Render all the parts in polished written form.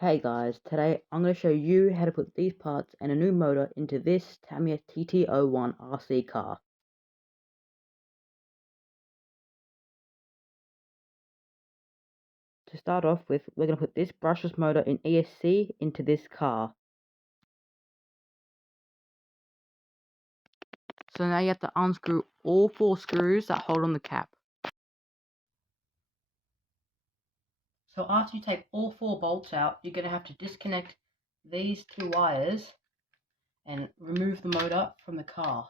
Hey guys, today I'm going to show you how to put these parts and a new motor into this Tamiya tt01 RC car. To start off with, we're going to put this brushless motor in ESC into this car. So now you have to unscrew all 4 screws that hold on the cap. So after you take all 4 bolts out, you're going to have to disconnect these 2 wires and remove the motor from the car.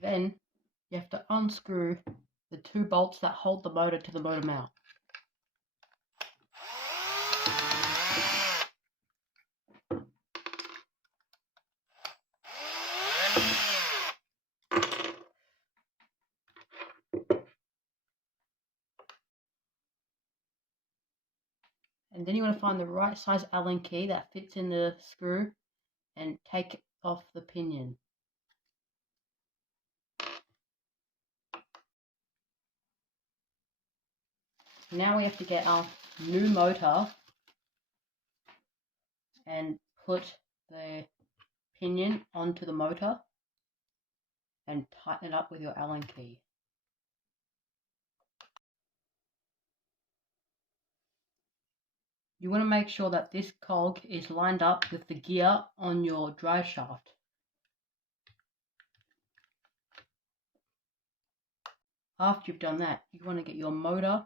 Then you have to unscrew the 2 bolts that hold the motor to the motor mount. And then you want to find the right size Allen key that fits in the screw and take off the pinion. Now we have to get our new motor and put the pinion onto the motor and tighten it up with your Allen key. You want to make sure that this cog is lined up with the gear on your drive shaft. After you've done that, you want to get your motor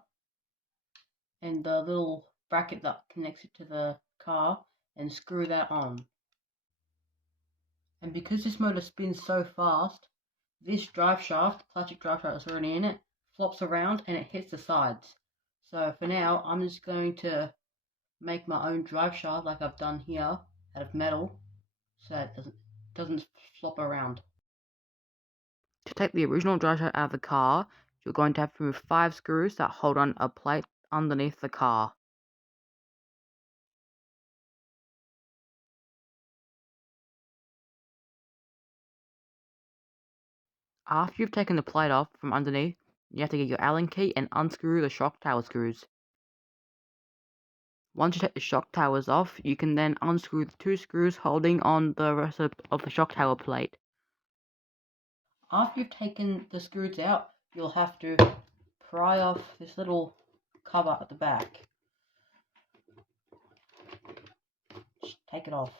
and the little bracket that connects it to the car and screw that on. And because this motor spins so fast, this drive shaft, plastic drive shaft that's already in it, flops around and it hits the sides. So for now, I'm just going to make my own drive shaft like I've done here out of metal, so it doesn't flop around. To take the original drive shaft out of the car, you're going to have to remove 5 screws that hold on a plate underneath the car. After you've taken the plate off from underneath, you have to get your Allen key and unscrew the shock tower screws. Once you take the shock towers off, you can then unscrew the 2 screws holding on the rest of the shock tower plate. After you've taken the screws out, you'll have to pry off this little cover at the back. Just take it off.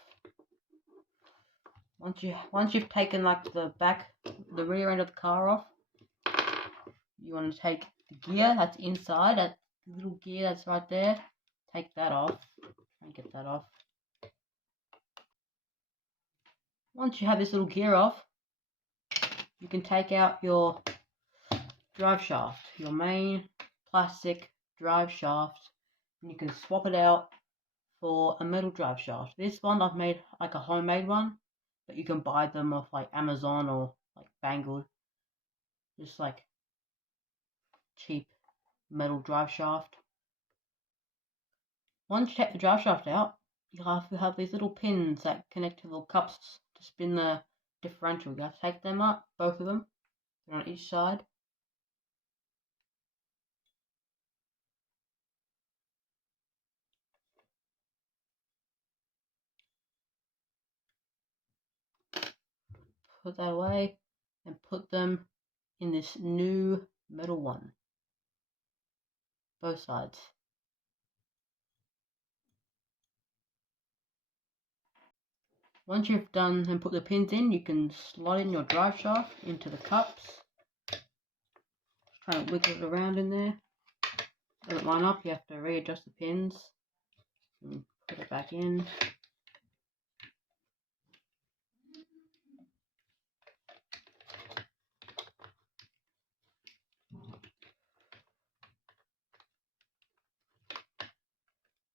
Once you've taken like the rear end of the car off, you want to take the gear that's inside, that little gear that's right there. Take that off. Try and get that off. Once you have this little gear off, you can take out your drive shaft, your main plastic drive shaft, and you can swap it out for a metal drive shaft. This one I've made like a homemade one, but you can buy them off like Amazon or like Banggood. Just like cheap metal drive shaft. Once you take the drive shaft out, you have to have these little pins that connect to the little cups to spin the differential. You have to take them up, both of them, on each side. Put that away and put them in this new metal one. Both sides. Once you've done and put the pins in, you can slot in your drive shaft into the cups. Just try and wiggle it around in there. Doesn't line up, you have to readjust the pins and put it back in.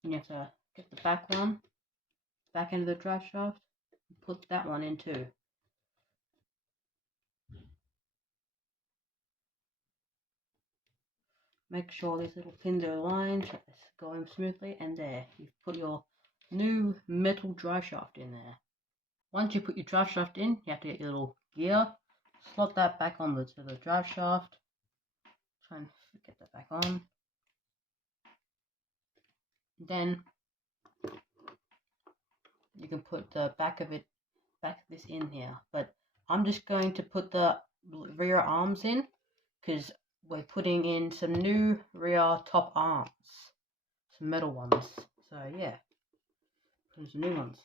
And you have to get the back one, back end of the drive shaft, and put that one in too. Make sure these little pins are aligned so it's going smoothly, and there, you've put your new metal drive shaft in there. Once you put your drive shaft in, you have to get your little gear, slot that back on to the drive shaft, try and get that back on. Then you can put the back of this in here. But I'm just going to put the rear arms in because we're putting in some new rear top arms, some metal ones. So yeah, put in some new ones.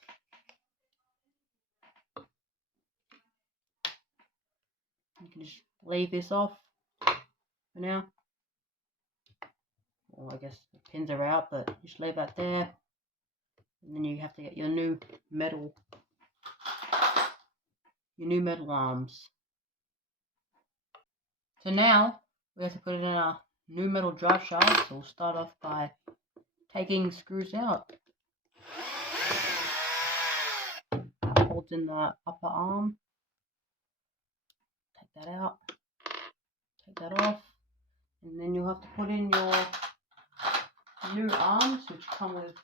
You can just leave this off for now. Well, I guess the pins are out, but just leave that there. And then you have to get your new metal arms. So now we have to put in our new metal drive shaft. So we'll start off by taking screws out. Holds in the upper arm. Take that out. Take that off. And then you'll have to put in your new arms, which come with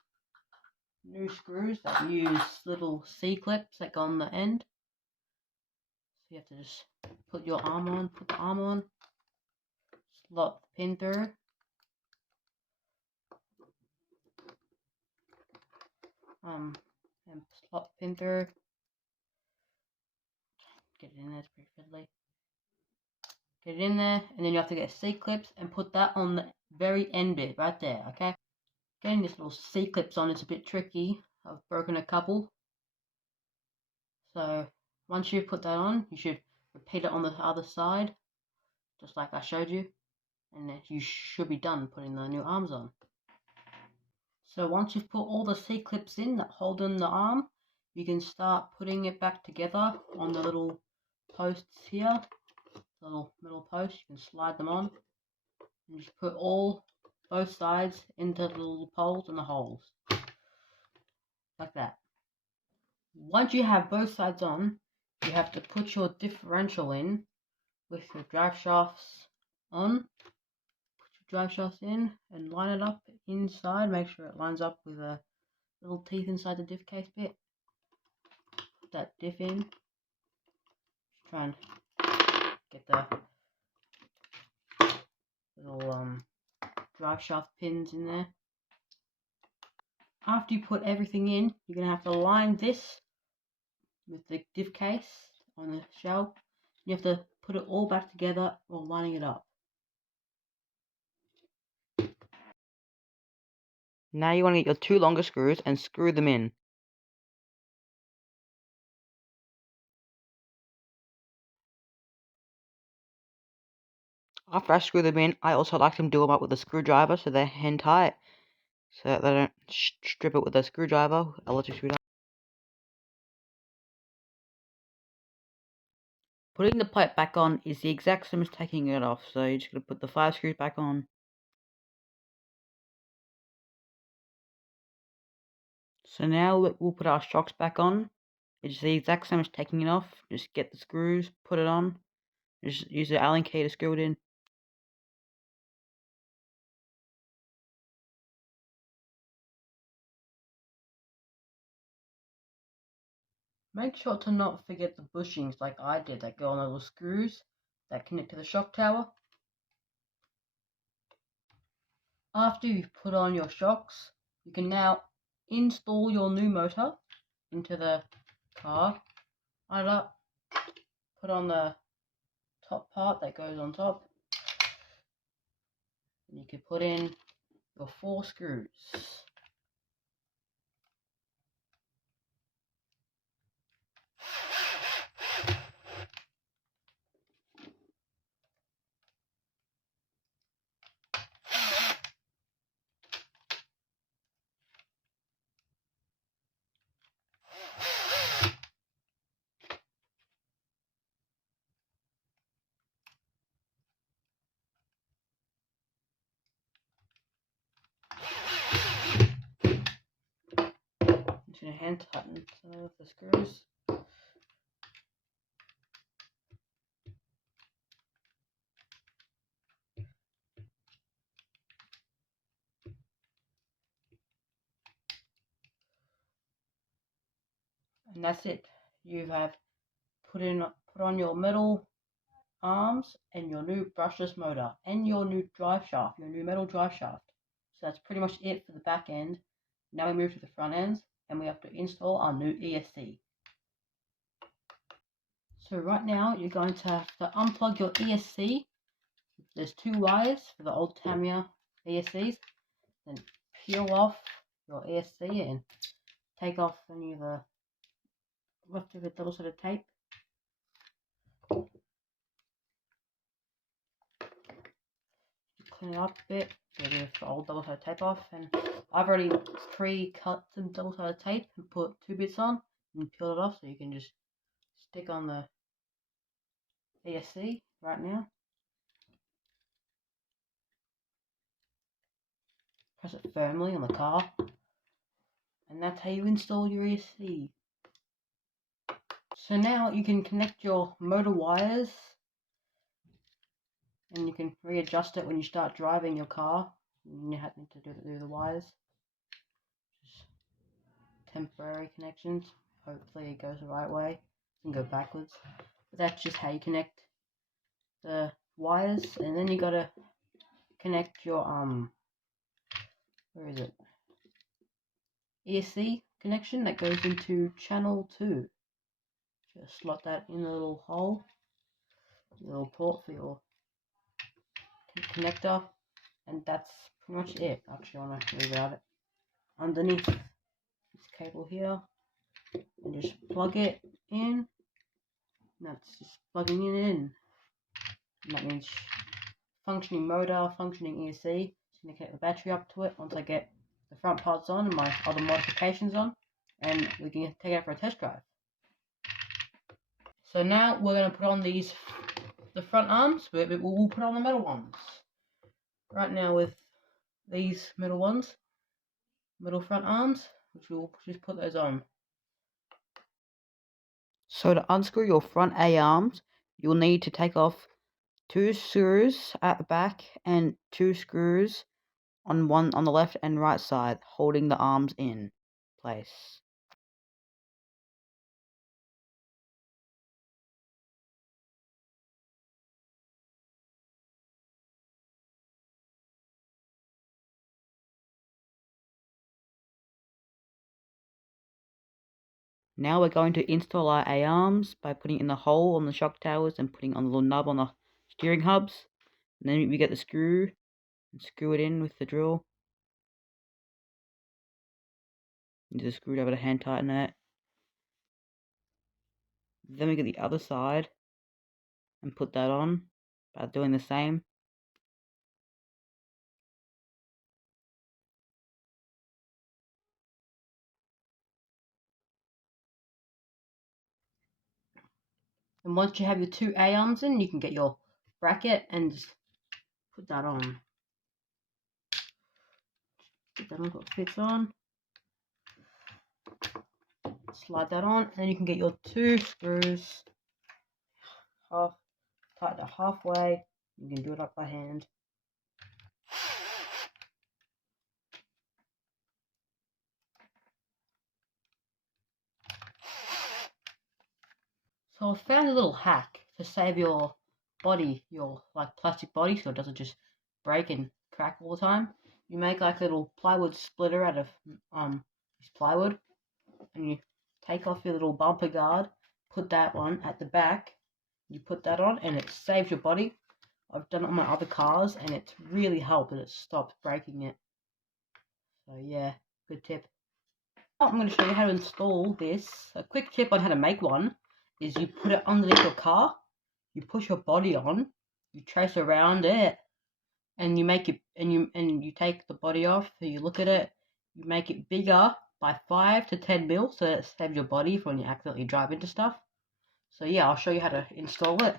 new screws that use little C-clips that go on the end. So you have to just put your arm on, put the arm on, slot the pin through. And slot the pin through. Get it in there, it's pretty fiddly. Get it in there, and then you have to get C-clips and put that on the very end bit, right there, okay? Getting this little C-clips on is a bit tricky. I've broken a couple. So once you put that on, you should repeat it on the other side, just like I showed you, and then you should be done putting the new arms on. So once you've put all the C-clips in that hold in the arm, you can start putting it back together on the little posts here. The little metal posts, you can slide them on. And just put both sides into the little poles and the holes. Like that. Once you have both sides on, you have to put your differential in with your drive shafts on. Put your drive shafts in and line it up inside. Make sure it lines up with the little teeth inside the diff case bit. Put that diff in. Just try and get the little drive shaft pins in there. After you put everything in, you're going to have to line this with the diff case on the shell. You have to put it all back together while lining it up. Now you want to get your two longer screws and screw them in. After I screw them in, I also like to do them up with a screwdriver so they're hand tight, so that they don't strip it with a screwdriver, electric screwdriver. Putting the plate back on is the exact same as taking it off, so you're just going to put the 5 screws back on. So now we'll put our shocks back on. It's the exact same as taking it off. Just get the screws, put it on, just use the Allen key to screw it in. Make sure to not forget the bushings like I did that go on the little screws that connect to the shock tower. After you've put on your shocks, you can now install your new motor into the car. Line it up, put on the top part that goes on top, and you can put in your 4 screws. I'm just going to hand tighten some of the screws. And that's it. You have put on your metal arms and your new brushless motor and your new drive shaft, your new metal drive shaft. So that's pretty much it for the back end. Now we move to the front ends and we have to install our new ESC. So right now you're going to have to unplug your ESC. There's 2 wires for the old Tamiya ESCs. Then peel off your ESC and take off any of the leftover double-sided tape. Clean it up a bit, get rid of the old double-sided tape off, and I've already pre-cut some double-sided tape and put 2 bits on and peel it off so you can just stick on the ESC right now. Press it firmly on the car, and that's how you install your ESC. So now you can connect your motor wires, and you can readjust it when you start driving your car. You have to do the wires. Just temporary connections. Hopefully it goes the right way. You can go backwards. But that's just how you connect the wires, and then you gotta connect your where is it? ESC connection that goes into channel 2. Just slot that in the little hole, the little port for your connector, and that's pretty much it. Actually, I want to reroute it underneath this cable here, and just plug it in. And that's just plugging it in. And that means functioning motor, functioning ESC. Just gonna connect the battery up to it once I get the front parts on and my other modifications on, and we can take it out for a test drive. So now we're gonna put on the front arms, but we'll put on the metal ones. Right now with these metal ones, metal front arms, which we'll just put those on. So to unscrew your front A arms, you'll need to take off 2 screws at the back and 2 screws on the left and right side, holding the arms in place. Now we're going to install our A-arms by putting in the hole on the shock towers and putting on the little nub on the steering hubs. And then we get the screw and screw it in with the drill. And just screwdriver to hand tighten it. Then we get the other side and put that on by doing the same. And once you have your 2 A-arms in, you can get your bracket and just put that on. Put that on so it fits on. Slide that on, and then you can get your 2 screws tighten it halfway. You can do it up by hand. So I found a little hack to save your body, your plastic body, so it doesn't just break and crack all the time. You make like a little plywood splitter out of this plywood, and you take off your little bumper guard, put that one at the back. You put that on, and it saves your body. I've done it on my other cars, and it's really helped that it stops breaking it. So yeah, good tip. I'm going to show you how to install this. A quick tip on how to make one is you put it underneath your car, you push your body on, you trace around it, and you make it, and you take the body off. So you look at it, you make it bigger by 5 to 10 mil, so that it saves your body for when you accidentally drive into stuff. So yeah, I'll show you how to install it.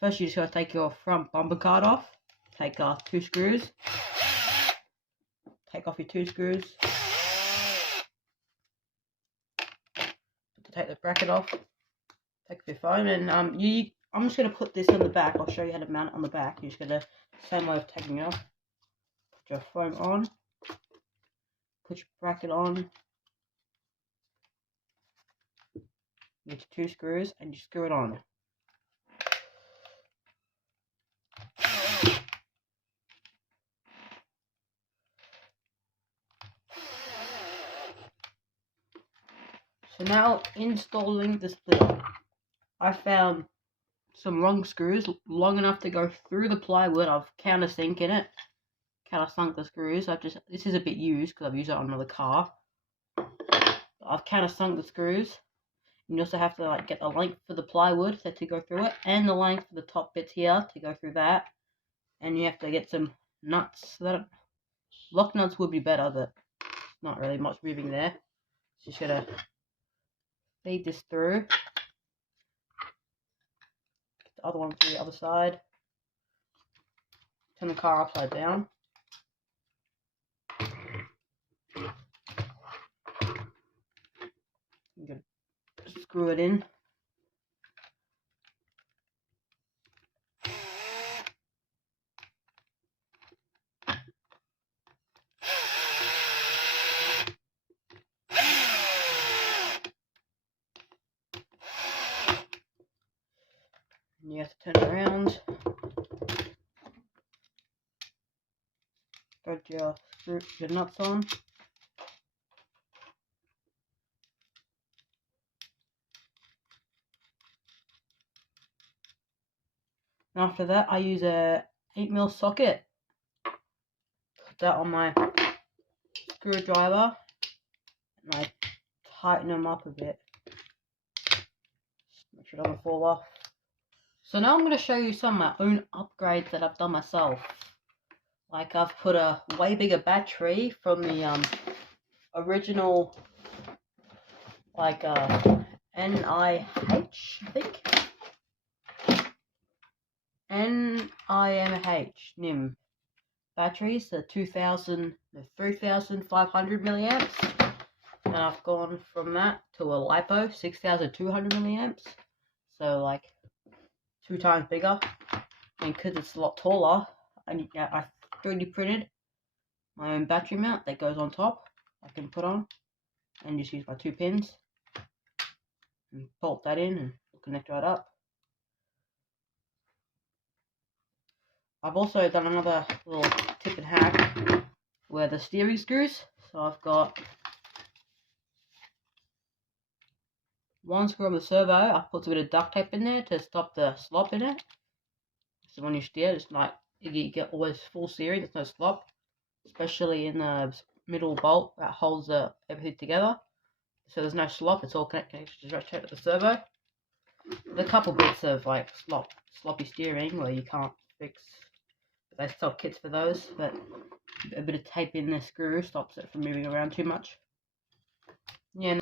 First, you just gotta take your front bumper guard off. Take 2 screws. Take off your 2 screws. Take the bracket off. Take your phone, and I'm just gonna put this on the back. I'll show you how to mount it on the back. You're just gonna same way of taking it off. Put your phone on. Put your bracket on. Get your 2 screws, and you screw it on. So now installing the splitter. I found some wrong screws long enough to go through the plywood. I've countersunk in it. Countersunk the screws. This is a bit used because I've used it on another car. I've countersunk the screws. You also have to like get the length for the plywood to go through it, and the length for the top bits here to go through that. And you have to get some nuts. Lock nuts would be better, but not really much moving there. Just gotta feed this through. Get the other one to the other side. Turn the car upside down. You can screw it in. And you have to turn it around. Got your nuts on. And after that, I use a 8mm socket. Put that on my screwdriver, and I tighten them up a bit. Make sure it doesn't fall off. So now I'm going to show you some of my own upgrades that I've done myself. Like I've put a way bigger battery from the original, like NIH, I think. NIMH batteries, the 3,500 milliamps, and I've gone from that to a LiPo 6,200 milliamps, so like 2 times bigger. And because it's a lot taller, I 3D printed my own battery mount that goes on top. I can put on and just use my 2 pins and bolt that in and connect right up. I've also done another little tip and hack where the steering screws. So I've got one screw on the servo. I put a bit of duct tape in there to stop the slop in it. So when you steer, it's like you get always full steering. There's no slop, especially in the middle bolt that holds everything together. So there's no slop. It's all connected straight to the servo. There's a couple bits of like sloppy steering where you can't fix. They sell kits for those, but a bit of tape in the screw stops it from moving around too much. Yeah.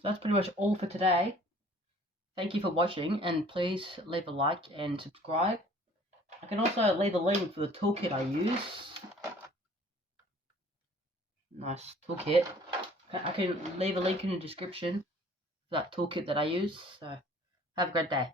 So that's pretty much all for today. Thank you for watching, and please leave a like and subscribe. I can also leave a link for the toolkit I use. Nice toolkit. I can leave a link in the description for that toolkit that I use. So have a great day.